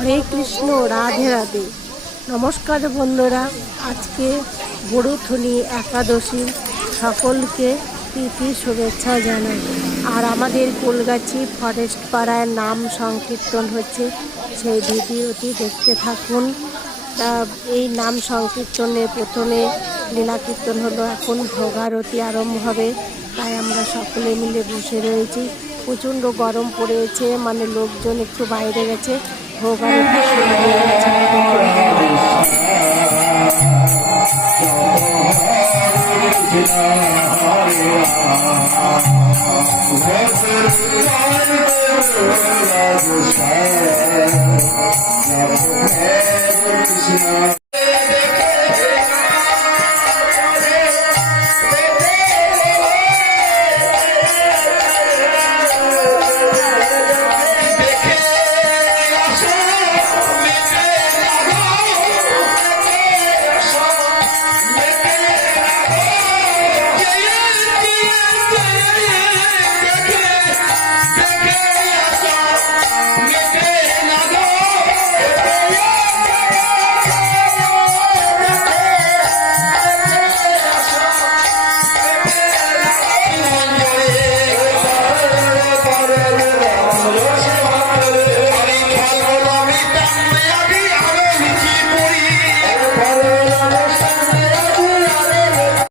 হরে কৃষ্ণ, রাধে রাধে। নমস্কার বন্ধুরা, আজকে বড়ুথনি একাদশী সকলকে প্রীতি শুভেচ্ছা জানাই। আর আমাদের কুলগাছি ফরেস্ট পাড়ায় নাম সংকীর্তন হচ্ছে, সেই ভিডিওটি দেখতে থাকুন। এই নাম সংকীর্তনে প্রথমে লীলা কীর্তন হলো, এখন ভোগারতি আরম্ভ হবে। তাই আমরা সকলে মিলে বসে রয়েছি। প্রচণ্ড গরম পড়েছে মানে লোকজন একটু বাইরে গেছে। ভোগ আর উপাসনা দিয়ে আচরণ করতে Krishna